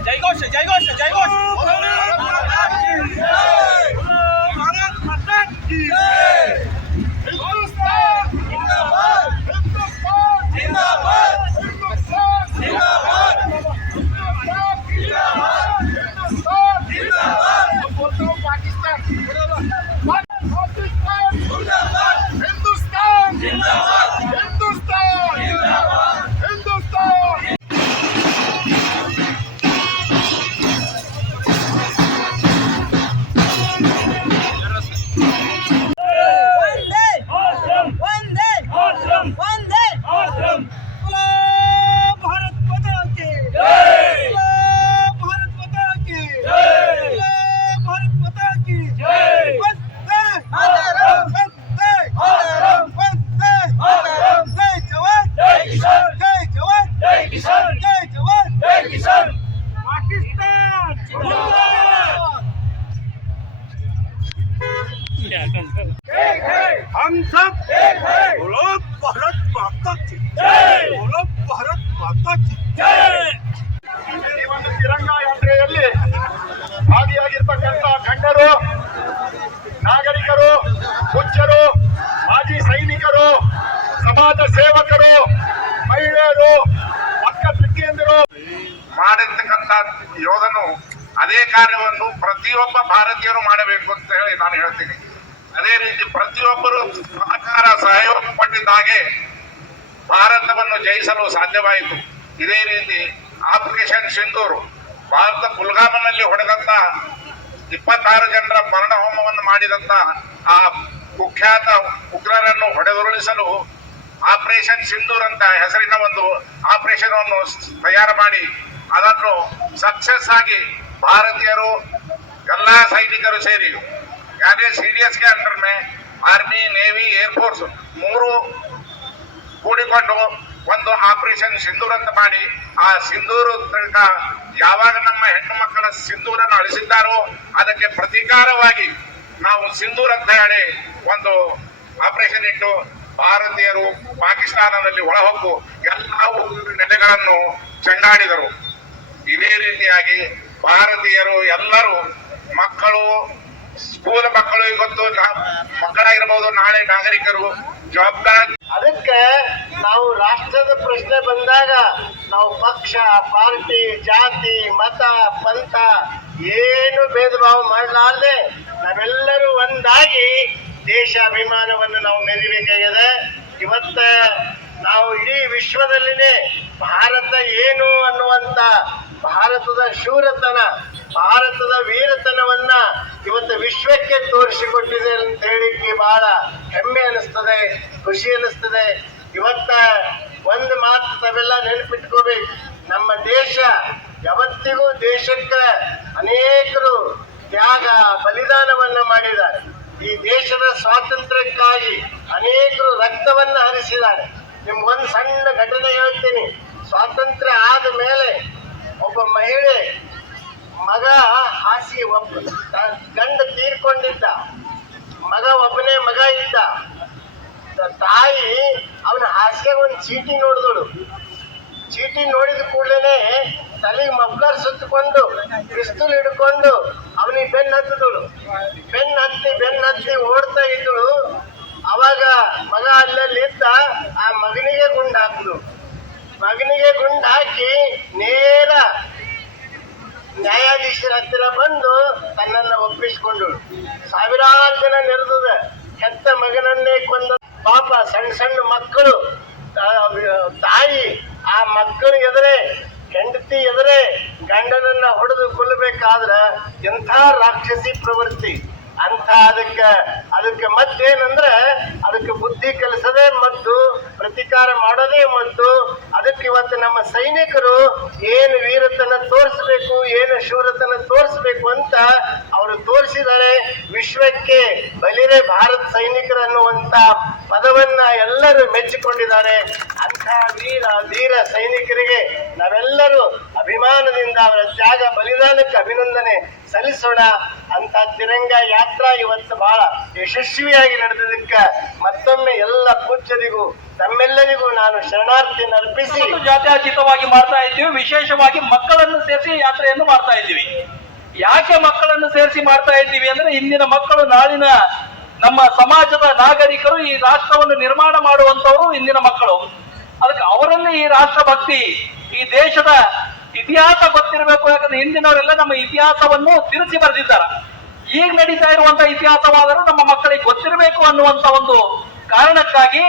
જય ઘોષ જય ઘોષ જય ઘોષ ભારત માતા કી જય ಯೋಧನು ಅದೇ ಕಾರ್ಯವನ್ನು ಪ್ರತಿಯೊಬ್ಬ ಭಾರತೀಯರು ಮಾಡಬೇಕು ಅಂತ ಹೇಳಿ ನಾನು ಹೇಳ್ತೀನಿ. ಅದೇ ರೀತಿ ಪ್ರತಿಯೊಬ್ಬರು ಸಹಕಾರ ಸಹಯೋಗ ಪಟ್ಟಿದ್ದಾಗೆ ಭಾರತವನ್ನು ಜಯಿಸಲು ಸಾಧ್ಯವಾಯಿತು. ಇದೇ ರೀತಿ ಆಪರೇಷನ್ ಸಿಂಧೂರು ಭಾರತ ಕುಲ್ಗಾಮನಲ್ಲಿ ಹೊಡೆದಂತ ಇಪ್ಪತ್ತಾರು ಜನರ ಮರಣ ಹೋಮವನ್ನು ಮಾಡಿದಂತ ಆ ಕುಖ್ಯಾತ ಉಗ್ರರನ್ನು ಹೊಡೆದುರುಳಿಸಲು ಆಪರೇಷನ್ ಸಿಂಧೂರ್ ಅಂತ ಹೆಸರಿನ ಒಂದು ಆಪರೇಷನ್ ಅನ್ನು ತಯಾರು ಮಾಡಿ ಅದನ್ನು ಸಕ್ಸಸ್ ಆಗಿ ಭಾರತೀಯರು, ಎಲ್ಲ ಸೈನಿಕರು ಸೇರಿ, ಯಾರೇ ಸಿ ಡಿ ಎಸ್ಗೆ under army navy air force ಮೂರು ಕೂಡಿಕೊಂಡು ಒಂದು ಆಪರೇಷನ್ ಸಿಂಧೂರ್ ಅಂತ ಮಾಡಿ, ಆ ಸಿಂಧೂರು ತನಕ ಯಾವಾಗ ನಮ್ಮ ಹೆಣ್ಣು ಮಕ್ಕಳ ಸಿಂಧೂರನ್ನು ಅಳಿಸಿದ್ದಾರೋ ಅದಕ್ಕೆ ಪ್ರತೀಕಾರವಾಗಿ ನಾವು ಸಿಂಧೂರ್ ಅಂತ ಹೇಳಿ ಒಂದು ಆಪರೇಷನ್ ಇಟ್ಟು ಭಾರತೀಯರು ಪಾಕಿಸ್ತಾನದಲ್ಲಿ ಒಳಹೊಕ್ಕು ಎಲ್ಲ ನೆಲೆಗಳನ್ನು ಚೆಂಡಾಡಿದರು. ಇದೇ ರೀತಿಯಾಗಿ ಭಾರತೀಯರು ಎಲ್ಲರೂ ಮಕ್ಕಳು ಸ್ಕೂಲ್ ಮಕ್ಕಳು ಇವತ್ತು ಮಕ್ಕಳಾಗಿರ್ಬೋದು, ನಾಳೆ ನಾಗರಿಕರು, ಜವಾಬ್ದಾರಿ. ಅದಕ್ಕೆ ನಾವು ರಾಷ್ಟ್ರದ ಪ್ರಶ್ನೆ ಬಂದಾಗ ನಾವು ಪಕ್ಷ, ಪಾರ್ಟಿ, ಜಾತಿ, ಮತ, ಪಂಥ ಏನು ಭೇದ ಭಾವ ಮಾಡಲಾರ್ದೆ ನಾವೆಲ್ಲರೂ ಒಂದಾಗಿ ದೇಶ ಅಭಿಮಾನವನ್ನು ನಾವು ಮೆರಿಬೇಕಾಗಿದೆ. ಇವತ್ತ ನಾವು ಇಡೀ ವಿಶ್ವದಲ್ಲಿನೇ ಭಾರತ ಏನು ಅನ್ನುವಂತ ಭಾರತದ ಶೂರತನ, ಭಾರತದ ವೀರತನವನ್ನ ಇವತ್ತು ವಿಶ್ವಕ್ಕೆ ತೋರಿಸಿಕೊಟ್ಟಿದೆ ಅಂತ ಹೇಳಿಕ್ಕೆ ಬಹಳ ಹೆಮ್ಮೆ ಅನಿಸ್ತದೆ, ಖುಷಿ ಅನಿಸ್ತದೆ. ಇವತ್ತ ಒಂದು ಮಾತು ತಾವೆಲ್ಲ ನೆನಪಿಟ್ಕೋಬೇಕು. ನಮ್ಮ ದೇಶ ಯಾವತ್ತಿಗೂ ದೇಶಕ್ಕೆ ಅನೇಕರು ತ್ಯಾಗ, ಬಲಿದಾನವನ್ನ ಮಾಡಿದ್ದಾರೆ. ಈ ದೇಶದ ಸ್ವಾತಂತ್ರ್ಯಕ್ಕಾಗಿ ಅನೇಕರು ರಕ್ತವನ್ನ ಹರಿಸಿದ್ದಾರೆ. ನಿಮ್ಗೊಂದು ಸಣ್ಣ ಘಟನೆ ಹೇಳ್ತೀನಿ. ಸ್ವಾತಂತ್ರ್ಯ ಆದ ಮೇಲೆ ಒಬ್ಬ ಮಹಿಳೆ ಮಗ ಹಾಸಿ ಒಬ್ಬ ಗಂಡ ತೀರ್ಕೊಂಡಿದ್ದ. ಮಗ ಒಬ್ಬನೇ ಮಗ ಇದ್ದ. ತಾಯಿ ಅವನ ಹಾಸಿಗೆ ಒಂದು ಚೀಟಿ ನೋಡಿದಳು. ಚೀಟಿ ನೋಡಿದ ಕೂಡಲೇ ತಲೆಗೆ ಮಫ್ಲರ್ ಸುತ್ತಕೊಂಡು ಪಿಸ್ತೂಲ್ ಹಿಡ್ಕೊಂಡು ಅವನಿಗೆ ಬೆನ್ನ ಹತ್ತಿದಳು. ಬೆನ್ನ ಹತ್ತಿ ಬೆನ್ನ ಹತ್ತಿ ಓಡ್ತಾ ಇದ್ದಳು. ಅವಾಗ ಮಗ ಅಲ್ಲಲ್ಲಿ ಇದ್ದ ಆ ಮಗನಿಗೆ ಗುಂಡು ಹಾಕಿದ್ರು ಮಗನಿಗೆ ಗುಂಡಾಕಿ ನೇರ ನ್ಯಾಯಾಧೀಶರ ಹತ್ತಿರ ಬಂದು ತನ್ನನ್ನ ಒಪ್ಪಿಸಿಕೊಂಡಳು. ಸಾವಿರಾರು ಜನ ನೆರೆದದ. ಹೆತ್ತ ಮಗನನ್ನೇ ಕೊಂದ ಪಾಪ ಸಣ್ಣ ಸಣ್ಣ ಮಕ್ಕಳು ತಾಯಿ, ಆ ಮಕ್ಕಳ ಎದುರೇ, ಹೆಂಡತಿ ಎದುರೇ ಗಂಡನನ್ನ ಹೊಡೆದು ಕೊಲ್ಲಬೇಕಾದ್ರ ಎಂಥ ರಾಕ್ಷಸಿ ಪ್ರವೃತ್ತಿ. ಅಂತ ಅದಕ್ಕೆ ಅದಕ್ಕೆ ಮತ್ತೇನಂದ್ರೆ, ಅದಕ್ಕೆ ಬುದ್ಧಿ ಕಲಿಸದೇ ಮತ್ತು ಪ್ರತಿಕಾರ ಮಾಡೋದೇ ಮತ್ತು ಅದಕ್ಕೆ ಇವತ್ತು ನಮ್ಮ ಸೈನಿಕರು ಏನು ವೀರತನ ತೋರಿಸ್ಬೇಕು, ಏನು ಶೂರತನ ತೋರಿಸ್ಬೇಕು ಅಂತ ಅವರು ತೋರಿಸಿದರೆ ವಿಶ್ವಕ್ಕೆ ಬಲಿರೇ ಭಾರತ ಸೈನಿಕರು ಅನ್ನುವಂತ ಪದವನ್ನ ಎಲ್ಲರೂ ಮೆಚ್ಚಿಕೊಂಡಿದ್ದಾರೆ. ಅಂತ ವೀರ, ಧೀರ ಸೈನಿಕರಿಗೆ ನಾವೆಲ್ಲರೂ ಅಭಿಮಾನದಿಂದ ಅವರ ತ್ಯಾಗ, ಬಲಿದಾನಕ್ಕೆ ಅಭಿನಂದನೆ ಸಲ್ಲಿಸೋಣ. ಅಂತ ತಿರಂಗ ಯಾತ್ರಾ ಇವತ್ತು ಬಹಳ ಯಶಸ್ವಿಯಾಗಿ ನಡೆದಿದ್ದಕ್ಕ ಮತ್ತೊಮ್ಮೆ ಎಲ್ಲ ಪೂಜ್ಯರಿಗೂ, ತಮ್ಮೆಲ್ಲರಿಗೂ ನಾನು ಶರಣಾರ್ಥಿ ಅರ್ಪಿಸಿ. ಜಾತ್ಯತೀತವಾಗಿ ಮಾಡ್ತಾ ಇದ್ದೀವಿ. ವಿಶೇಷವಾಗಿ ಮಕ್ಕಳನ್ನು ಸೇರಿಸಿ ಯಾತ್ರೆಯನ್ನು ಮಾಡ್ತಾ ಇದ್ದೀವಿ. ಯಾಕೆ ಮಕ್ಕಳನ್ನು ಸೇರಿಸಿ ಮಾಡ್ತಾ ಇದ್ದೀವಿ ಅಂದ್ರೆ ಇಂದಿನ ಮಕ್ಕಳು ನಾಳಿನ ನಮ್ಮ ಸಮಾಜದ ನಾಗರಿಕರು ಈ ರಾಷ್ಟ್ರವನ್ನು ನಿರ್ಮಾಣ ಮಾಡುವಂತವರು ಇಂದಿನ ಮಕ್ಕಳು. ಅದಕ್ಕೆ ಅವರಲ್ಲಿ ಈ ರಾಷ್ಟ್ರ ಭಕ್ತಿ ಈ ದೇಶದ ಇತಿಹಾಸ ಗೊತ್ತಿರಬೇಕು, ಯಾಕಂದ್ರೆ ಹಿಂದಿನವರೆಲ್ಲ ನಮ್ಮ ಇತಿಹಾಸವನ್ನು ತಿರುಚಿ ಬರೆದಿದ್ದಾರೆ. ಈಗ ನಡೀತಾ ಇರುವಂತಹ ಇತಿಹಾಸವಾದರೂ ನಮ್ಮ ಮಕ್ಕಳಿಗೆ ಗೊತ್ತಿರಬೇಕು ಅನ್ನುವಂತ ಒಂದು ಕಾರಣಕ್ಕಾಗಿ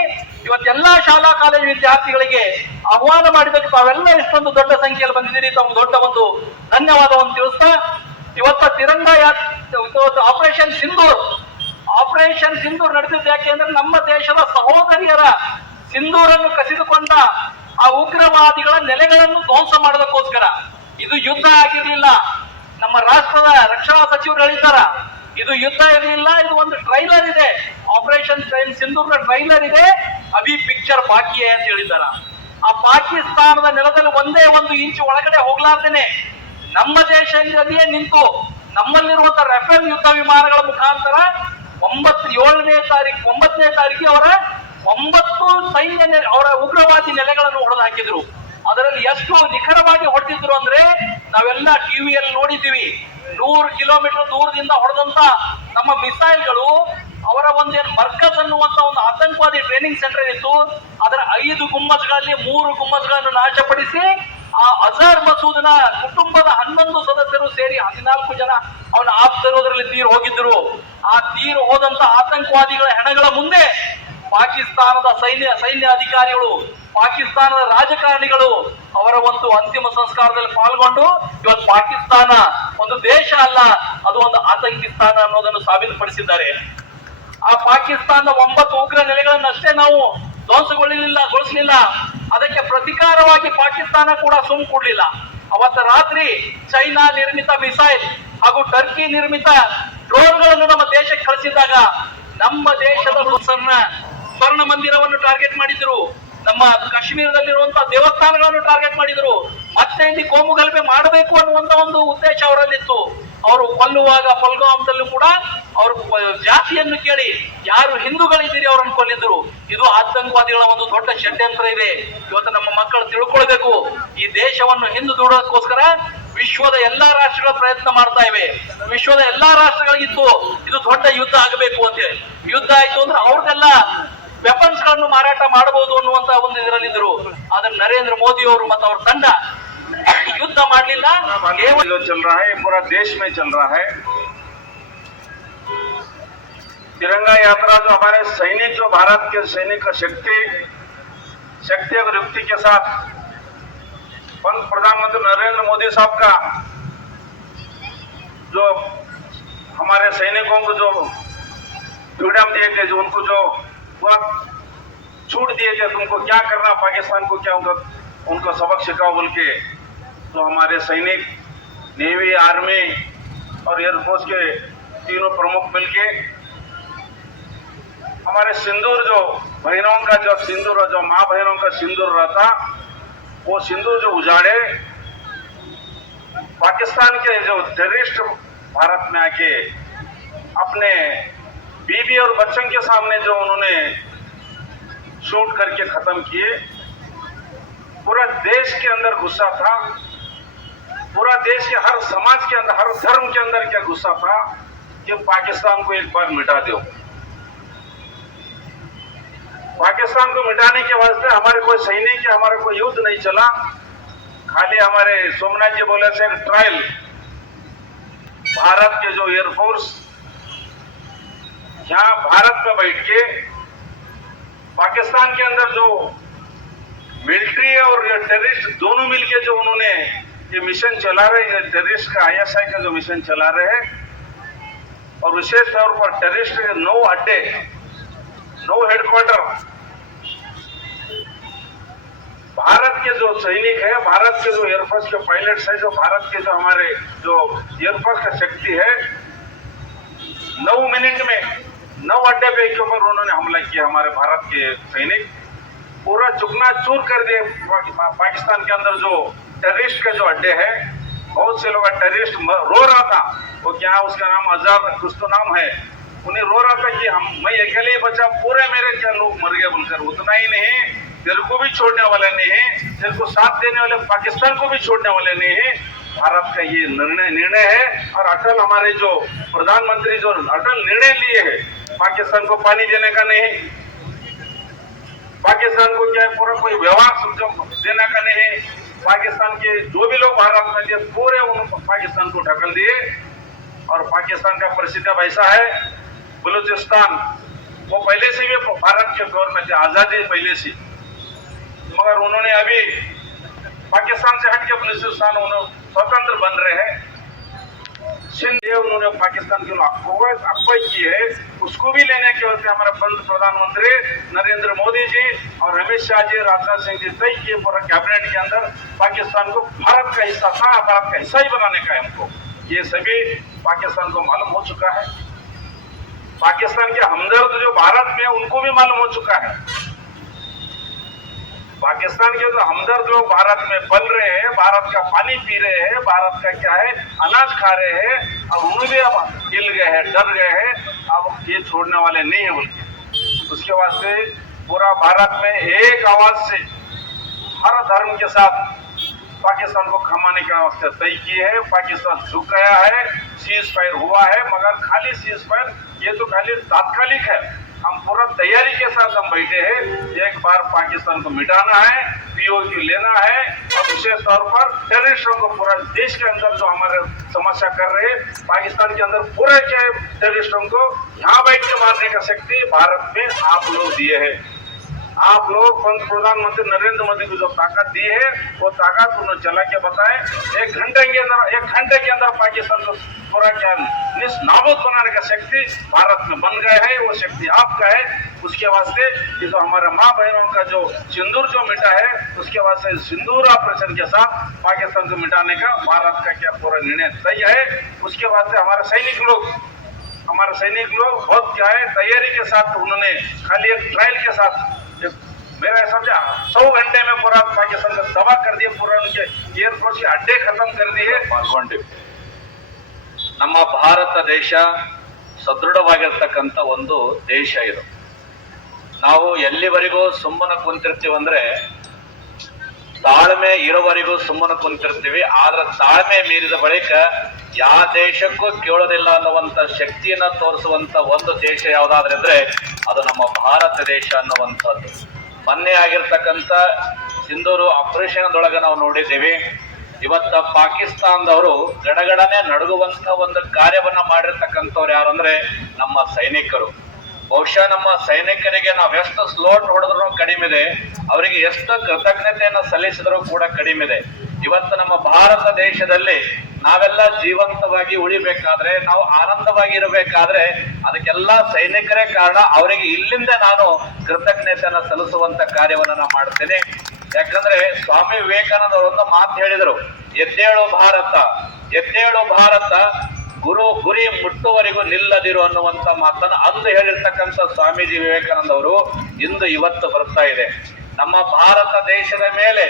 ಇವತ್ತೆಲ್ಲಾ ಶಾಲಾ ಕಾಲೇಜು ವಿದ್ಯಾರ್ಥಿಗಳಿಗೆ ಆಹ್ವಾನ ಮಾಡಬೇಕು ತಾವೆಲ್ಲ ಇಷ್ಟೊಂದು ದೊಡ್ಡ ಸಂಖ್ಯೆಯಲ್ಲಿ ಬಂದಿದ್ದೀರಿ. ತಮ್ಮ ದೊಡ್ಡ ಒಂದು ಧನ್ಯವಾದವನ್ನು ತಿಳಿಸ್ತಾ, ಇವತ್ತ ತಿರಂಗ ಆಪರೇಷನ್ ಸಿಂಧೂರ್ ಆಪರೇಷನ್ ಸಿಂಧೂರ್ ನಡೆದಿದ್ದು ಯಾಕೆ ಅಂದ್ರೆ ನಮ್ಮ ದೇಶದ ಸಹೋದರಿಯರ ಸಿಂಧೂರನ್ನು ಕಸಿದುಕೊಂಡ ಆ ಉಗ್ರವಾದಿಗಳ ನೆಲೆಗಳನ್ನು ಧ್ವಂಸ ಮಾಡೋದಕ್ಕೋಸ್ಕರ. ಇದು ಯುದ್ಧ ಆಗಿರ್ಲಿಲ್ಲ. ನಮ್ಮ ರಾಷ್ಟ್ರದ ರಕ್ಷಣಾ ಸಚಿವರು ಹೇಳಿದ್ದಾರ, ಇದು ಯುದ್ಧ ಇರಲಿಲ್ಲ, ಇದು ಒಂದು ಟ್ರೈಲರ್ ಇದೆ. ಆಪರೇಷನ್ ಸಿಂಧೂರ್ನ ಟ್ರೈಲರ್ ಇದೆ. ಅಭಿ ಪಿಕ್ಚರ್ ಬಾಕಿ ಅಂತ ಹೇಳಿದ್ದಾರ. ಆ ಪಾಕಿಸ್ತಾನದ ನೆಲದಲ್ಲಿ ಒಂದೇ ಒಂದು ಇಂಚು ಒಳಗಡೆ ಹೋಗ್ಲಾರ್ದೇನೆ ನಮ್ಮ ದೇಶದಲ್ಲಿಯೇ ನಿಂತು ನಮ್ಮಲ್ಲಿರುವಂತಹ ರಫೇಲ್ ಯುದ್ಧ ವಿಮಾನಗಳ ಮುಖಾಂತರ ಒಂಬತ್ತು ಏಳನೇ ತಾರೀಕು ಒಂಬತ್ತನೇ ತಾರೀಕಿಗೆ ಅವರ ಒಂಬತ್ತು ಸೈನ್ಯ ಅವರ ಉಗ್ರವಾದಿ ನೆಲೆಗಳನ್ನು ಹೊಡೆದು ಹಾಕಿದ್ರು. ಅದರಲ್ಲಿ ಎಷ್ಟು ನಿಖರವಾಗಿ ಹೊಡೆದಿದ್ರು ಅಂದ್ರೆ ನಾವೆಲ್ಲ ಟಿವಿಯಲ್ಲಿ ನೋಡಿದ್ದೀವಿ. ನೂರು ಕಿಲೋಮೀಟರ್ ದೂರದಿಂದ ಹೊಡೆದಂತ ನಮ್ಮ ಮಿಸೈಲ್ಗಳು ಅವರ ಒಂದೇನು ಮರ್ಕಜ್ ಅನ್ನುವಂತ ಒಂದು ಆತಂಕವಾದಿ ಟ್ರೈನಿಂಗ್ ಸೆಂಟರ್ ಇತ್ತು ಅದರ ಐದು ಗುಮ್ಮಸ್ಗಳಲ್ಲಿ ಮೂರು ಗುಮ್ಮಸ್ಗಳನ್ನು ನಾಶಪಡಿಸಿ ಆ ಅಜಾರ್ ಮಸೂದನ ಕುಟುಂಬದ ಹನ್ನೊಂದು ಸದಸ್ಯರು ಸೇರಿ ಹದಿನಾಲ್ಕು ಜನ ಅವನ ಆಪ್ತರು ಅದರಲ್ಲಿ ತೀರು ಹೋಗಿದ್ರು. ಆ ತೀರು ಹೋದಂತ ಆತಂಕವಾದಿಗಳ ಹೆಣಗಳ ಮುಂದೆ ಪಾಕಿಸ್ತಾನದ ಸೈನ್ಯ ಸೈನ್ಯ ಅಧಿಕಾರಿಗಳು, ಪಾಕಿಸ್ತಾನದ ರಾಜಕಾರಣಿಗಳು ಅವರ ಒಂದು ಅಂತಿಮ ಸಂಸ್ಕಾರದಲ್ಲಿ ಪಾಲ್ಗೊಂಡು ಇವತ್ತು ಪಾಕಿಸ್ತಾನ ಒಂದು ದೇಶ ಅಲ್ಲ, ಅದು ಒಂದು ಆತಂಕಿಸ್ತಾನ ಅನ್ನೋದನ್ನು ಸಾಬೀತುಪಡಿಸಿದ್ದಾರೆ. ಆ ಪಾಕಿಸ್ತಾನದ ಒಂಬತ್ತು ಉಗ್ರ ನೆಲೆಗಳನ್ನಷ್ಟೇ ನಾವು ಧ್ವಂಸಗೊಳ್ಳಲಿಲ್ಲ ಗೊಳಿಸಲಿಲ್ಲ. ಅದಕ್ಕೆ ಪ್ರತಿಕಾರವಾಗಿ ಪಾಕಿಸ್ತಾನ ಕೂಡ ಸುಮ್ ಕೊಡ್ಲಿಲ್ಲ. ಅವತ್ತ ರಾತ್ರಿ ಚೈನಾ ನಿರ್ಮಿತ ಮಿಸೈಲ್ ಹಾಗೂ ಟರ್ಕಿ ನಿರ್ಮಿತ ಡ್ರೋನ್ಗಳನ್ನು ನಮ್ಮ ದೇಶಕ್ಕೆ ಕಳಿಸಿದಾಗ ನಮ್ಮ ದೇಶದ ಸ್ವರ್ಣ ಸ್ವರ್ಣ ಮಂದಿರವನ್ನು ಟಾರ್ಗೆಟ್ ಮಾಡಿದ್ರು. ನಮ್ಮ ಕಾಶ್ಮೀರದಲ್ಲಿರುವಂತಹ ದೇವಸ್ಥಾನಗಳನ್ನು ಟಾರ್ಗೆಟ್ ಮಾಡಿದ್ರು. ಮತ್ತೆ ಇಲ್ಲಿ ಕೋಮು ಗಲಭೆ ಮಾಡಬೇಕು ಅನ್ನುವಂತ ಒಂದು ಉದ್ದೇಶ ಅವರಲ್ಲಿತ್ತು. ಅವರು ಕೊಲ್ಲುವಾಗ ಪಲ್ಗಾಮ್ದಲ್ಲೂ ಕೂಡ ಅವರು ಜಾತಿಯನ್ನು ಕೇಳಿ ಯಾರು ಹಿಂದೂಗಳಿದ್ದೀರಿ ಅವರನ್ನು ಕೊಲ್ಲಿದ್ರು. ಇದು ಆತಂಕವಾದಿಗಳ ಒಂದು ದೊಡ್ಡ ಷಡ್ಯಂತ್ರ ಇದೆ. ಇವತ್ತು ನಮ್ಮ ಮಕ್ಕಳು ತಿಳ್ಕೊಳ್ಬೇಕು. ಈ ದೇಶವನ್ನು ಹಿಂದೂ ದೂಡೋದಕ್ಕೋಸ್ಕರ ವಿಶ್ವದ ಎಲ್ಲಾ ರಾಷ್ಟ್ರಗಳ ಪ್ರಯತ್ನ ಮಾಡ್ತಾ ಇವೆ. ವಿಶ್ವದ ಎಲ್ಲಾ ರಾಷ್ಟ್ರಗಳಿಗಿತ್ತು ಇದು ದೊಡ್ಡ ಯುದ್ಧ ಆಗಬೇಕು ಅಂತ ಹೇಳಿ. ಯುದ್ಧ ಆಯ್ತು ಅಂದ್ರೆ ಅವ್ರಿಗೆಲ್ಲ ವೆಪನ್ಸ್ ಗಳನ್ನು ಮಾರಾಟ ಮಾಡಬಹುದು ಅನ್ನುವಂತ ಒಂದು ಇದರಲ್ಲಿದ್ರು ಆದ್ರೆ ನರೇಂದ್ರ ಮೋದಿ ಅವರು ಮತ್ತು ಅವ್ರ ತಂಡ ಯುದ್ಧ ಮಾಡಲಿಲ್ಲ ಕೇವಲ जो चल रहा है ये पूरा देश में चल रहा है तिरंगा यात्रा जो हमारे सैनिक जो भारत के सैनिक का शक्ति शक्ति और युक्ति के साथ पंत प्रधानमंत्री नरेंद्र मोदी साहब का जो हमारे सैनिकों को जो फ्रीडम दिए थे जो उनको जो पूरा छूट दिए थे तुमको क्या करना पाकिस्तान को क्या उनका, उनको सबक सिखाओ बोल के। तो हमारे सैनिक, नेवी, आर्मी और एयरफोर्स के तीनों प्रमुख मिलके, हमारे सिंदूर जो बहनों का, जो सिंदूर जो माँ बहनों का सिंदूर रहता, वो सिंदूर जो उजाड़े, पाकिस्तान के जो टेररिस्ट भारत में आके अपने बीबी और बच्चों के सामने जो उन्होंने शूट करके खत्म किए, पूरा देश के अंदर गुस्सा था। पूरा देश के हर समाज के अंदर, हर धर्म के अंदर क्या गुस्सा था कि पाकिस्तान को एक बार मिटा दो। पाकिस्तान को मिटाने के वास्ते हमारे कोई सैनिक या हमारा कोई युद्ध नहीं चला। खाली हमारे सोमनाथ जी बोले थे ट्रायल भारत के जो एयरफोर्स यहाँ भारत में बैठ के पाकिस्तान के अंदर जो मिलिट्री और टेररिस्ट दोनों मिलके जो उन्होंने ये मिशन चला रहे हैं, टेररिस्ट का आईएसआई का जो मिशन चला रहे हैं, और विशेष तौर पर टेररिस्ट के नौ अड्डे, नौ हेडक्वार्टर भारत के जो सैनिक है, भारत के जो एयरफोर्स के पायलट्स है, जो भारत के जो हमारे जो एयरफोर्स का शक्ति है, नौ मिनट में नौ अड्डे पे के ऊपर उन्होंने हमला किया, हमारे भारत के सैनिक। पूरा चुकना चूर कर दिए पाकिस्तान के अंदर जो टेररिस्ट के जो अड्डे है, बहुत से लोग टेररिस्ट रो रहा था। वो क्या उसका नाम आज़ाद, कुछ तो नाम है। उन्हें रो रहा था कि हम, मैं अकेले ही बचा, पूरे मेरे क्या लोग मर गए बोलकर। उतना ही नहीं तेरे को भी छोड़ने वाले नहीं है तेरे को साथ देने वाले, पाकिस्तान को भी छोड़ने वाले नहीं है। भारत का ये निर्णय निर्णय है। और अटल हमारे जो प्रधानमंत्री जो अटल निर्णय लिए है पाकिस्तान को पानी देने का नहीं। पाकिस्तान को क्या है, पूरा कोई व्यवहार देने का नहीं। है पाकिस्तान के जो भी लोग भारत में थे पूरे उन पाकिस्तान को ढकल दिए। और पाकिस्तान का परिस्थिति ऐसा है, बलूचिस्तान, वो पहले से भी भारत के दौर में थे आज़ादी पहले से। मगर उन्होंने अभी पाकिस्तान से हट के बलूचिस्तान उन्होंने स्वतंत्र बन रहे हैं। सिंध उन्होंने पाकिस्तान के अफवाह की है। उसको भी लेने के वास्ते हमारे पंत प्रधानमंत्री नरेंद्र मोदी जी और अमित शाह जी, राजनाथ सिंह जी तय किए पूरा कैबिनेट के अंदर। पाकिस्तान को भारत का हिस्सा था भारत का हिस्सा ही बनाने का है हमको। ये सभी पाकिस्तान को मालूम हो चुका है। पाकिस्तान के हमदर्द जो भारत में उनको भी मालूम हो चुका है। पाकिस्तान के जो हमदर्द लोग भारत में पल रहे हैं, भारत का पानी पी रहे हैं, भारत का क्या है, अनाज खा रहे हैं, अब उन्हें भी अब हिल गए हैं, डर गए हैं, अब ये छोड़ने वाले नहीं है बोल उसके वास्ते पूरा भारत में एक आवाज़ से हर धर्म के साथ पाकिस्तान को खमाने का वास्ते तय किए है, पाकिस्तान झुक गया है सीज फायर हुआ है, मगर खाली सीज फायर ये तो खाली तात्कालिक है। हम पूरा तैयारी के साथ हम बैठे हैं। एक बार पाकिस्तान को मिटाना है पीओक्यू लेना है। और विशेष तौर पर टेररिस्टों को पूरा देश के अंदर जो हमारे समस्या कर रहे हैं, पाकिस्तान के अंदर पूरे क्या टेररिस्टों को यहाँ बैठ के मारने का शक्ति भारत में आप लोग दिए हैं। आप लोग प्रधानमंत्री नरेंद्र मोदी को जो ताकत दी है, वो ताकत उन्होंने चला के बताए। एक घंटे के अंदर, एक घंटे के अंदर पाकिस्तान को पूरा क्या निस नाबूद बनाने का शक्ति भारत में बन गया है, वो शक्ति आपका है। उसके वास्ते ये जो हमारे माँ बहनों का जो सिंदूर जो मिटा है, उसके वास्ते सिंदूर ऑपरेशन के साथ पाकिस्तान को मिटाने का भारत का क्या पूरा निर्णय तय है। उसके वास्ते हमारे सैनिक लोग, हमारे सैनिक लोग बहुत क्या है, तैयारी के साथ उन्होंने खाली एक ट्रायल के साथ मेरा समझा सौ घंटे में पूरा पाकिस्तान का दबा कर दिए पूरा उनके एयरफोर्स के अड्डे खत्म कर दिए ಪಾಲ್ಗೊಂಡಿವಿ ನಮ್ಮ ಭಾರತ ದೇಶ ಸದೃಢವಾಗಿರ್ತಕ್ಕಂಥ ಒಂದು ದೇಶ ಇದು ನಾವು ಎಲ್ಲಿವರೆಗೂ ಸುಮ್ಮನೆ ಕುಂತಿರ್ತೀವಂದ್ರೆ ತಾಳ್ಮೆ ಇರೋವರೆಗೂ ಸುಮ್ಮನೆ ಕುಂತಿರ್ತೀವಿ, ಆದ್ರೆ ತಾಳ್ಮೆ ಮೀರಿದ ಬಳಿಕ ಯಾವ ದೇಶಕ್ಕೂ ಕೇಳೋದಿಲ್ಲ ಅನ್ನುವಂತ ಶಕ್ತಿಯನ್ನ ತೋರಿಸುವಂತ ಒಂದು ದೇಶ ಯಾವ್ದಾದ್ರೆ ಅಂದ್ರೆ ಅದು ನಮ್ಮ ಭಾರತ ದೇಶ ಅನ್ನುವಂಥದ್ದು. ಮೊನ್ನೆ ಆಗಿರ್ತಕ್ಕಂಥ ಸಿಂಧೂರು ಆಪರೇಷನ್ದೊಳಗೆ ನಾವು ನೋಡಿದ್ದೀವಿ, ಇವತ್ತ ಪಾಕಿಸ್ತಾನದವರು ಗಡಗಡನೆ ನಡುಗುವಂತ ಒಂದು ಕಾರ್ಯವನ್ನ ಮಾಡಿರ್ತಕ್ಕಂಥವ್ರು ಯಾರು ಅಂದ್ರೆ ನಮ್ಮ ಸೈನಿಕರು. ಬಹುಶಃ ನಮ್ಮ ಸೈನಿಕರಿಗೆ ನಾವು ಎಷ್ಟು ಸ್ಲೋಟ್ ಹೊಡೆದ್ರು ಕಡಿಮೆ ಇದೆ. ಅವರಿಗೆ ಎಷ್ಟು ಕೃತಜ್ಞತೆಯನ್ನು ಸಲ್ಲಿಸಿದ್ರು ಕೂಡ ಕಡಿಮೆ ಇದೆ. ಇವತ್ತು ನಮ್ಮ ಭಾರತ ದೇಶದಲ್ಲಿ ನಾವೆಲ್ಲ ಜೀವಂತವಾಗಿ ಉಳಿಬೇಕಾದ್ರೆ, ನಾವು ಆನಂದವಾಗಿ ಇರಬೇಕಾದ್ರೆ ಅದಕ್ಕೆಲ್ಲ ಸೈನಿಕರೇ ಕಾರಣ. ಅವರಿಗೆ ಇಲ್ಲಿಂದ ನಾನು ಕೃತಜ್ಞತೆಯನ್ನ ಸಲ್ಲಿಸುವಂತ ಕಾರ್ಯವನ್ನು ನಾನು ಮಾಡ್ತೇನೆ ಯಾಕಂದ್ರೆ ಸ್ವಾಮಿ ವಿವೇಕಾನಂದ ಅವರೊಂದು ಮಾತು ಹೇಳಿದರು, ಎದ್ದೇಳು ಭಾರತ ಎದ್ದೇಳು ಭಾರತ ಗುರು ಗುರಿ ಮುಟ್ಟುವರೆಗೂ ನಿಲ್ಲದಿರು ಅನ್ನುವಂತ ಮಾತನ್ನು ಅಂದು ಹೇಳಿರ್ತಕ್ಕಂಥ ಸ್ವಾಮೀಜಿ ವಿವೇಕಾನಂದವರು ಇಂದು ಇವತ್ತು ಬರ್ತಾ ಇದೆ. ನಮ್ಮ ಭಾರತ ದೇಶದ ಮೇಲೆ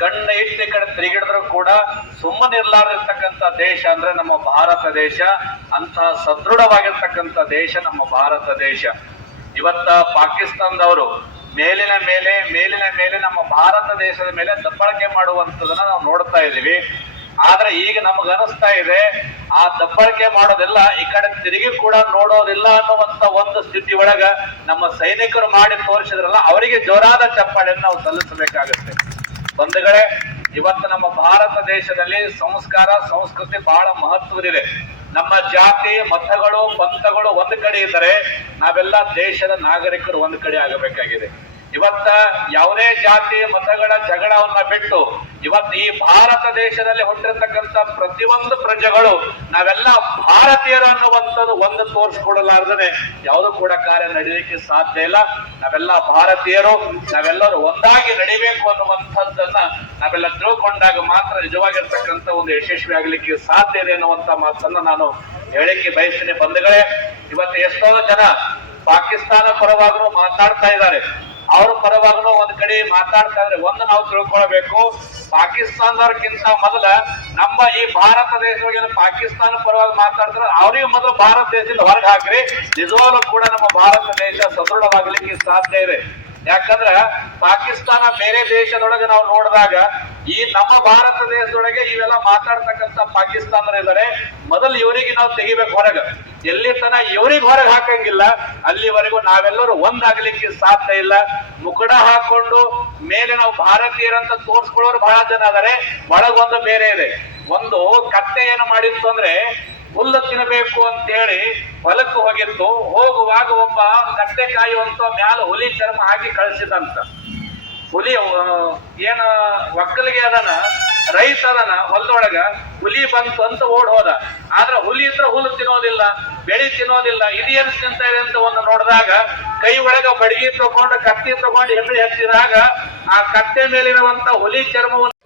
ಕಣ್ಣು ಇಟ್ಟಿ ಕಡೆ ತಿರುಗಿಡಿದ್ರು ಕೂಡ ಸುಮ್ಮನಿರ್ಲಾರ್ದಿರ್ತಕ್ಕಂಥ ದೇಶ ಅಂದ್ರೆ ನಮ್ಮ ಭಾರತ ದೇಶ ಅಂತಹ ಸದೃಢವಾಗಿರ್ತಕ್ಕಂಥ ದೇಶ ನಮ್ಮ ಭಾರತ ದೇಶ. ಇವತ್ತ ಪಾಕಿಸ್ತಾನದವರು ಮೇಲಿನ ಮೇಲೆ ಮೇಲಿನ ಮೇಲೆ ನಮ್ಮ ಭಾರತ ದೇಶದ ಮೇಲೆ ದಬ್ಬಳಕೆ ಮಾಡುವಂಥದನ್ನ ನಾವು ನೋಡ್ತಾ ಇದ್ದೀವಿ. ಆದ್ರೆ ಈಗ ನಮಗ ಅನಿಸ್ತಾ ಇದೆ, ಆ ದಬ್ಬಳಿಕೆ ಮಾಡೋದಿಲ್ಲ, ಈ ಕಡೆ ತಿರುಗಿ ಕೂಡ ನೋಡೋದಿಲ್ಲ ಅನ್ನುವಂತ ಒಂದು ಸ್ಥಿತಿ ಒಳಗ ನಮ್ಮ ಸೈನಿಕರು ಮಾಡಿ ತೋರಿಸಿದ್ರಲ್ಲ, ಅವರಿಗೆ ಜೋರಾದ ಚಪ್ಪಾಳೆಯನ್ನು ನಾವು ಸಲ್ಲಿಸಬೇಕಾಗುತ್ತೆ ಬಂಧುಗಳೇ, ಇವತ್ತು ನಮ್ಮ ಭಾರತ ದೇಶದಲ್ಲಿ ಸಂಸ್ಕಾರ, ಸಂಸ್ಕೃತಿ ಬಹಳ ಮಹತ್ವದಿದೆ ನಮ್ಮ ಜಾತಿ, ಮತಗಳು, ಪಂಥಗಳು ಒಂದು ಕಡೆ ಇದ್ದರೆ ನಾವೆಲ್ಲ ದೇಶದ ನಾಗರಿಕರು ಒಂದು ಕಡೆ ಆಗಬೇಕಾಗಿದೆ. ಇವತ್ತ ಯಾವುದೇ ಜಾತಿ, ಮತಗಳ ಜಗಳವನ್ನ ಬಿಟ್ಟು ಇವತ್ತು ಈ ಭಾರತ ದೇಶದಲ್ಲಿ ಹುಟ್ಟಿರ್ತಕ್ಕಂಥ ಪ್ರತಿಯೊಂದು ಪ್ರಜೆಗಳು, ನಾವೆಲ್ಲ ಭಾರತೀಯರು ಅನ್ನುವಂಥದ್ದು ಒಂದು ತೋರಿಸ್ಕೊಡಲಾರ್ದೇ ಯಾವುದು ಕೂಡ ಕಾರ್ಯ ನಡೀಲಿಕ್ಕೆ ಸಾಧ್ಯ ಇಲ್ಲ. ನಾವೆಲ್ಲ ಭಾರತೀಯರು, ನಾವೆಲ್ಲರೂ ಒಂದಾಗಿ ನಡಿಬೇಕು ಅನ್ನುವಂಥದ್ದನ್ನ ನಾವೆಲ್ಲ ತಿಳ್ಕೊಂಡಾಗ ಮಾತ್ರ ನಿಜವಾಗಿರ್ತಕ್ಕಂಥ ಒಂದು ಯಶಸ್ವಿ ಆಗಲಿಕ್ಕೆ ಸಾಧ್ಯ ಇದೆ ಅನ್ನುವಂತ ಮಾತನ್ನ ನಾನು ಹೇಳಿಕೆ ಬಯಸ್ತೀನಿ ಬಂಧುಗಳೇ. ಇವತ್ತು ಎಷ್ಟೋ ಜನ ಪಾಕಿಸ್ತಾನ ಪರವಾಗೂ ಮಾತಾಡ್ತಾ ಇದ್ದಾರೆ. ಅವ್ರ ಪರವಾಗನು ಒಂದ್ ಕಡೆ ಮಾತಾಡ್ತಾ ಇದ್ರೆ ಒಂದು ನಾವು ತಿಳ್ಕೊಳ್ಬೇಕು. ಪಾಕಿಸ್ತಾನದವ್ರಕ್ಕಿಂತ ಮೊದಲ ನಮ್ಮ ಈ ಭಾರತ ದೇಶದೊಳಗೆ ಪಾಕಿಸ್ತಾನ ಪರವಾಗಿ ಮಾತಾಡ್ತಾರೆ, ಅವ್ರಿಗೆ ಮೊದಲು ಭಾರತ ದೇಶದಿಂದ ಹೊರಗೆ ಹಾಕ್ರಿ. ನಿಜವಾಗ್ಲೂ ಕೂಡ ನಮ್ಮ ಭಾರತ ದೇಶ ಸದೃಢವಾಗ್ಲಿಕ್ಕೆ ಸಾಧ್ಯ ಇದೆ. ಯಾಕಂದ್ರ ಪಾಕಿಸ್ತಾನ ಬೇರೆ ದೇಶದೊಳಗೆ ನಾವು ನೋಡಿದಾಗ ಈ ನಮ್ಮ ಭಾರತ ದೇಶದೊಳಗೆ ಇವೆಲ್ಲ ಮಾತಾಡ್ತಕ್ಕಂತ ಪಾಕಿಸ್ತಾನರು ಇದ್ದಾರೆ. ಮೊದಲು ಇವರಿಗೆ ನಾವು ತೆಗಿಬೇಕು ಹೊರಗ. ಎಲ್ಲಿ ತನ ಇವ್ರಿಗೆ ಹೊರಗೆ ಹಾಕಂಗಿಲ್ಲ, ಅಲ್ಲಿವರೆಗೂ ನಾವೆಲ್ಲರೂ ಒಂದಾಗ್ಲಿಕ್ಕೆ ಸಾಧ್ಯ ಇಲ್ಲ. ಮುಖಡ ಹಾಕೊಂಡು ಮೇಲೆ ನಾವು ಭಾರತೀಯರಂತ ತೋರಿಸ್ಕೊಳ್ಳೋರು ಬಹಳ ಜನ ಆದರೆ ಒಳಗೊಂದು ಬೇರೆ ಇದೆ. ಒಂದು ಕತ್ತೆ ಏನು ಮಾಡಿತ್ತು ಅಂದ್ರೆ, ಹುಲ್ಲು ತಿನ್ನಬೇಕು ಅಂತೇಳಿ ಹೊಲಕ್ಕೆ ಹೋಗಿತ್ತು, ಹೋಗುವಾಗ ಒಬ್ಬ ಕತ್ತೆ ಕಾಯುವಂತ ಮ್ಯಾಲ ಹುಲಿ ಚರ್ಮ ಹಾಕಿ ಕಳಿಸಿದಂತ. ಹುಲಿ ಏನ ಒಕ್ಕಲಿಗೆ ಅದನ, ರೈತ ಅದನ ಹೊಲದೊಳಗ ಹುಲಿ ಬಂತು ಅಂತ ಓಡ್ ಹೋದ. ಆದ್ರ ಹುಲಿ ಇದ್ರ ಹುಲ್ಲು ತಿನ್ನೋದಿಲ್ಲ, ಬೆಳಿ ತಿನ್ನೋದಿಲ್ಲ ಇದೇನು ತಿಂತ ಇದೆ ಅಂತ ಒಂದು ನೋಡಿದಾಗ ಕೈ ಒಳಗ ಬಡಗಿ ತಗೊಂಡು, ಕತ್ತಿ ತಗೊಂಡು ಹೆಮ್ಮೆ ಹಚ್ಚಿದಾಗ ಆ ಕತ್ತೆ ಮೇಲಿರುವಂತ ಹುಲಿ ಚರ್ಮವನ್ನು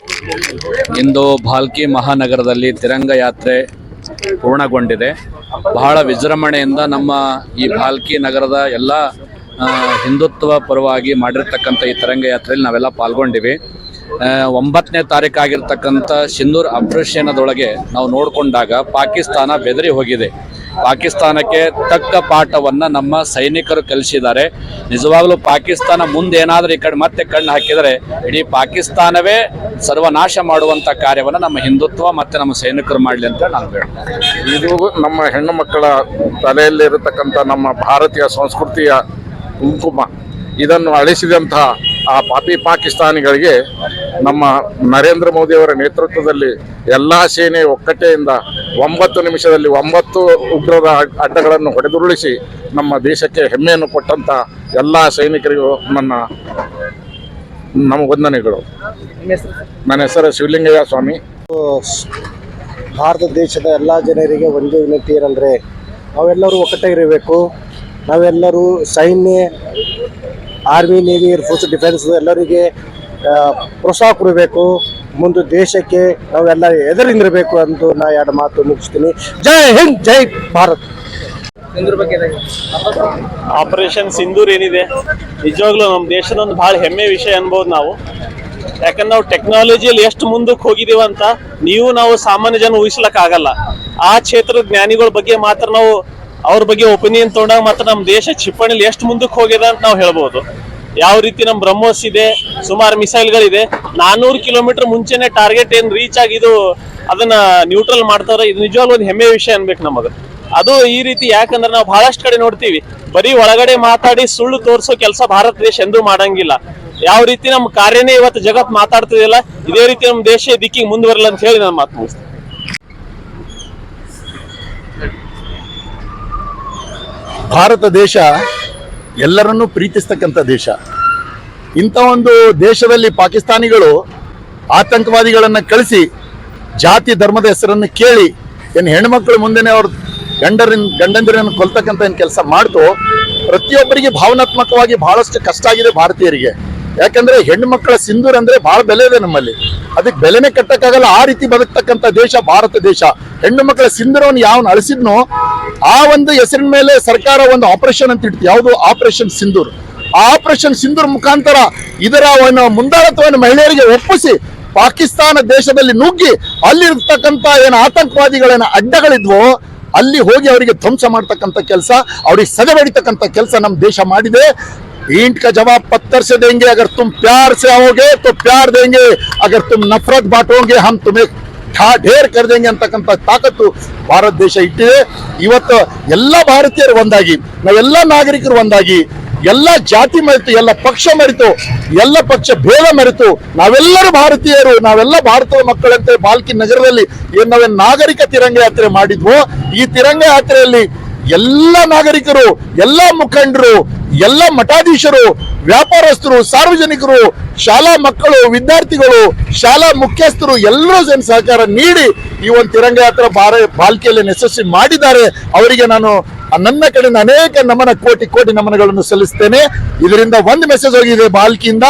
ಇಂದು ಭಾಲ್ಕಿ ಮಹಾನಗರದಲ್ಲಿ ತಿರಂಗ ಯಾತ್ರೆ ಪೂರ್ಣಗೊಂಡಿದೆ. ಬಹಳ ವಿಜೃಂಭಣೆಯಿಂದ ನಮ್ಮ ಈ ಭಾಲ್ಕಿ ನಗರದ ಎಲ್ಲ ಹಿಂದುತ್ವ ಪರವಾಗಿ ಮಾಡಿರ್ತಕ್ಕಂಥ ಈ ತರಂಗ ಯಾತ್ರೆಯಲ್ಲಿ ನಾವೆಲ್ಲ ಪಾಲ್ಗೊಂಡಿವಿ. ಒಂಬತ್ತನೇ ತಾರೀಕಾಗಿರ್ತಕ್ಕಂಥ ಸಿಂಧೂರ್ ಅಪರೇಷನದೊಳಗೆ ನಾವು ನೋಡಿಕೊಂಡಾಗ ಪಾಕಿಸ್ತಾನ ಬೆದರಿ ಹೋಗಿದೆ. ಪಾಕಿಸ್ತಾನಕ್ಕೆ ತಕ್ಕ ಪಾಠವನ್ನು ನಮ್ಮ ಸೈನಿಕರು ಕಲಿಸಿದ್ದಾರೆ. ನಿಜವಾಗ್ಲೂ ಪಾಕಿಸ್ತಾನ ಮುಂದೇನಾದರೂ ಈ ಕಡೆ ಮತ್ತೆ ಕಣ್ಣು ಹಾಕಿದರೆ ಇಡೀ ಪಾಕಿಸ್ತಾನವೇ ಸರ್ವನಾಶ ಮಾಡುವಂಥ ಕಾರ್ಯವನ್ನು ನಮ್ಮ ಹಿಂದುತ್ವ ಮತ್ತು ನಮ್ಮ ಸೈನಿಕರು ಮಾಡಲಿ ಅಂತ ನಾನು ಹೇಳ್ತೇನೆ. ಇದು ನಮ್ಮ ಹೆಣ್ಣು ಮಕ್ಕಳ ತಲೆಯಲ್ಲಿರತಕ್ಕಂಥ ನಮ್ಮ ಭಾರತೀಯ ಸಂಸ್ಕೃತಿಯ ಕುಂಕುಮ. ಇದನ್ನು ಅಳಿಸಿದಂತಹ ಆ ಪಾಪಿ ಪಾಕಿಸ್ತಾನಿಗಳಿಗೆ ನಮ್ಮ ನರೇಂದ್ರ ಮೋದಿಯವರ ನೇತೃತ್ವದಲ್ಲಿ ಎಲ್ಲ ಸೇನೆ ಒಕ್ಕಟ್ಟೆಯಿಂದ ಒಂಬತ್ತು ನಿಮಿಷದಲ್ಲಿ ಒಂಬತ್ತು ಉಗ್ರರ ಅಡ್- ಅಡ್ಡಗಳನ್ನು ಹೊಡೆದುರುಳಿಸಿ ನಮ್ಮ ದೇಶಕ್ಕೆ ಹೆಮ್ಮೆಯನ್ನು ಕೊಟ್ಟಂತ ಎಲ್ಲ ಸೈನಿಕರಿಗೂ ನನ್ನ ನಮ್ಮ ವಂದನೆಗಳು ನನ್ನ ಹೆಸರು ಶಿವಲಿಂಗಯ್ಯ ಸ್ವಾಮಿ. ಭಾರತ ದೇಶದ ಎಲ್ಲ ಜನರಿಗೆ ಒಂದೇ ವಿನಂತಿ ಏನಂದರೆ, ನಾವೆಲ್ಲರೂ ಒಕ್ಕಟ್ಟಾಗಿರಬೇಕು. ನಾವೆಲ್ಲರೂ ಸೈನ್ಯ ಆರ್ಮಿ ನೇವಿ ಏರ್ಫೋರ್ಸ್ ಡಿಫೆನ್ಸ್ ಎಲ್ಲರಿಗೆ ಪ್ರೋತ್ಸಾಹ ಕೊಡಬೇಕು. ಮುಂದೆ ದೇಶಕ್ಕೆ ನಾವೆಲ್ಲ ಎದುರಿಂದಿರಬೇಕು ಅಂತ ನಾ ಎರಡು ಮಾತು ಮುಗಿಸ್ತೀನಿ. ಜೈ ಹಿಂದ್ ಜೈ ಭಾರತ್. ಆಪರೇಷನ್ ಸಿಂಧೂರ್ ಏನಿದೆ? ನಿಜವಾಗ್ಲೂ ನಮ್ಮ ದೇಶದ ಒಂದು ಭಾಳ ಹೆಮ್ಮೆ ವಿಷಯ ಅನ್ಬೋದು ನಾವು. ಯಾಕಂದ್ರೆ ನಾವು ಟೆಕ್ನಾಲಜಿಯಲ್ಲಿ ಎಷ್ಟು ಮುಂದಕ್ಕೆ ಹೋಗಿದೀವ ಅಂತ ನೀವು ನಾವು ಸಾಮಾನ್ಯ ಜನ ಊಹಿಸ್ಲಕ್ ಆಗಲ್ಲ ಆ ಕ್ಷೇತ್ರದ ಜ್ಞಾನಿಗಳ ಬಗ್ಗೆ ಮಾತ್ರ ನಾವು ಅವ್ರ ಬಗ್ಗೆ ಒಪಿನಿಯನ್ ತಗೊಂಡಾಗ ಮಾತ್ರ ನಮ್ಮ ದೇಶ ಕ್ಷಿಪಣಿಲಿ ಎಷ್ಟು ಮುಂದಕ್ಕೆ ಹೋಗಿದೆ ಅಂತ ನಾವು ಹೇಳ್ಬೋದು. ಯಾವ ರೀತಿ ನಮ್ಮ ಬ್ರಹ್ಮೋಸ್ ಇದೆ, ಸುಮಾರು ಮಿಸೈಲ್ಗಳಿದೆ ನಾನ್ನೂರು ಕಿಲೋಮೀಟರ್ ಮುಂಚೆನೆ ಟಾರ್ಗೆಟ್ ಏನ್ ರೀಚ್ ಆಗಿದು ಅದನ್ನ ನ್ಯೂಟ್ರಲ್ ಮಾಡ್ತಾರೆ, ಇದು ನಿಜವಾಗ್ಲೂ ಒಂದು ಹೆಮ್ಮೆ ವಿಷಯ ಅನ್ಬೇಕು ನಮಗೆ. ಅದು ಈ ರೀತಿ ಯಾಕಂದ್ರೆ ನಾವು ಬಹಳಷ್ಟು ಕಡೆ ನೋಡ್ತೀವಿ. ಬರೀ ಒಳಗಡೆ ಮಾತಾಡಿ ಸುಳ್ಳು ತೋರಿಸೋ ಕೆಲಸ ಭಾರತ ದೇಶ ಎಂದೂ ಮಾಡಂಗಿಲ್ಲ. ಯಾವ ರೀತಿ ನಮ್ಮ ಕಾರ್ಯನೇ ಇವತ್ತು ಜಗತ್ ಮಾತಾಡ್ತಿದೆಯಲ್ಲ ಇದೇ ರೀತಿ ನಮ್ಮ ದೇಶ ದಿಕ್ಕಿಗೆ ಮುಂದುವರಲ್ಲ ಅಂತ ಹೇಳಿ ನಾನು ಮಾತು ಮುಗಿಸ್ತೇನೆ. ಭಾರತ ದೇಶ ಎಲ್ಲರನ್ನೂ ಪ್ರೀತಿಸ್ತಕ್ಕಂಥ ದೇಶ. ಇಂಥ ಒಂದು ದೇಶದಲ್ಲಿ ಪಾಕಿಸ್ತಾನಿಗಳು ಆತಂಕವಾದಿಗಳನ್ನು ಕಳಿಸಿ ಜಾತಿ ಧರ್ಮದ ಹೆಸರನ್ನು ಕೇಳಿ ಏನು ಹೆಣ್ಮಕ್ಳು ಮುಂದೆನೆ ಅವ್ರ ಗಂಡರಿನ ಗಂಡಂದಿರನ್ನು ಕೊಲ್ತಕ್ಕಂಥ ಏನು ಕೆಲಸ ಮಾಡ್ತು, ಪ್ರತಿಯೊಬ್ಬರಿಗೆ ಭಾವನಾತ್ಮಕವಾಗಿ ಬಹಳಷ್ಟು ಕಷ್ಟ ಆಗಿದೆ ಭಾರತೀಯರಿಗೆ. ಯಾಕಂದ್ರೆ ಹೆಣ್ಣು ಮಕ್ಕಳ ಸಿಂಧೂರ್ ಅಂದ್ರೆ ಬಹಳ ಬೆಲೆ ಇದೆ ನಮ್ಮಲ್ಲಿ. ಅದಕ್ಕೆ ಬೆಲೆನೇ ಕಟ್ಟಕ್ಕಾಗಲ್ಲ. ಆ ರೀತಿ ಬದುಕ್ತಕ್ಕಂಥ ದೇಶ ಭಾರತ ದೇಶ. ಹೆಣ್ಣು ಮಕ್ಕಳ ಸಿಂಧೂರವನ್ನು ಯಾವನ್ ಅಳಿಸಿದ್ನೋ, ಆ ಒಂದು ಹೆಸರಿನ ಮೇಲೆ ಸರ್ಕಾರ ಒಂದು ಆಪರೇಷನ್ ಅಂತ ಇಡ್ತು ಯಾವುದು? ಆಪರೇಷನ್ ಸಿಂಧೂರ್. ಆ ಆಪರೇಷನ್ ಸಿಂಧೂರ್ ಮುಖಾಂತರ ಇದರ ಒಂದು ಮುಂದಾಳತ್ವವನ್ನು ಮಹಿಳೆಯರಿಗೆ ಒಪ್ಪಿಸಿ ಪಾಕಿಸ್ತಾನ ದೇಶದಲ್ಲಿ ನುಗ್ಗಿ ಅಲ್ಲಿರ್ತಕ್ಕಂಥ ಏನು ಆತಂಕವಾದಿಗಳೇನು ಅಡ್ಡಗಳಿದ್ವು, ಅಲ್ಲಿ ಹೋಗಿ ಅವರಿಗೆ ಧ್ವಂಸ ಮಾಡ್ತಕ್ಕಂಥ ಕೆಲಸ, ಅವ್ರಿಗೆ ಸದೆ ಹೊಡಿತಕ್ಕಂಥ ಕೆಲಸ ನಮ್ಮ ದೇಶ ಮಾಡಿದೆ. ईंट का जवाब पत्थर से देंगे अगर तुम प्यार से आओगे तो प्यार देंगे अगर तुम नफरत बांटोगे हम तुम्हें ಠಾ ಢೇರ್ ಕರ್ ದೇಂಗೆ ಅಂತಕ್ಕಂಥ ತಾಕತ್ತು ಭಾರತ ದೇಶ ಇಟ್ಟಿದೆ ಇವತ್ತು ಎಲ್ಲ ಭಾರತೀಯರು ಒಂದಾಗಿ ನಾವೆಲ್ಲ ನಾಗರಿಕರು ಒಂದಾಗಿ ಎಲ್ಲ ಜಾತಿ ಮರೆತು ಎಲ್ಲ ಪಕ್ಷ ಮರೆತು ಎಲ್ಲ ಪಕ್ಷ ಭೇದ ಮರೆತು ನಾವೆಲ್ಲರೂ ಭಾರತೀಯರು ನಾವೆಲ್ಲ ಭಾರತದ ಮಕ್ಕಳಂತೆ ಬಾಲ್ಕಿ ನಗರದಲ್ಲಿ ಏನ್ ನಾವೇನ್ ನಾಗರಿಕ ತಿರಂಗ ಯಾತ್ರೆ ಮಾಡಿದ್ವೋ ಈ ತಿರಂಗ ಯಾತ್ರೆಯಲ್ಲಿ ಎಲ್ಲ ನಾಗರಿಕರು ಎಲ್ಲ ಮುಖಂಡರು ಎಲ್ಲ ಮಠಾಧೀಶರು ವ್ಯಾಪಾರಸ್ಥರು ಸಾರ್ವಜನಿಕರು ಶಾಲಾ ಮಕ್ಕಳು ವಿದ್ಯಾರ್ಥಿಗಳು ಶಾಲಾ ಮುಖ್ಯಸ್ಥರು ಎಲ್ಲರೂ ಜನ ಸಹಕಾರ ನೀಡಿ ಈ ಒಂದು ತಿರಂಗ ಯಾತ್ರೆ ಬಾರ ಬಾಲ್ಕಿಯಲ್ಲಿ ಯಶಸ್ವಿ ಮಾಡಿದ್ದಾರೆ ಅವರಿಗೆ ನಾನು ನನ್ನ ಕಡೆಯಿಂದ ಅನೇಕ ನಮನ ಕೋಟಿ ಕೋಟಿ ನಮನಗಳನ್ನು ಸಲ್ಲಿಸ್ತೇನೆ ಇದರಿಂದ ಒಂದು ಮೆಸೇಜ್ ಹೋಗಿದೆ ಬಾಲ್ಕಿಯಿಂದ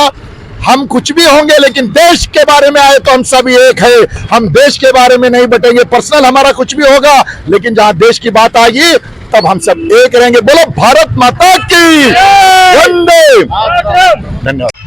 हम कुछ भी होंगे लेकिन देश के बारे में आए तो हम सब एक है हम देश के बारे में नहीं बटेंगे पर्सनल हमारा कुछ भी होगा लेकिन जहां देश की बात आएगी तब हम सब एक रहेंगे। बोलो भारत माता की। वंदे। धन्यवाद।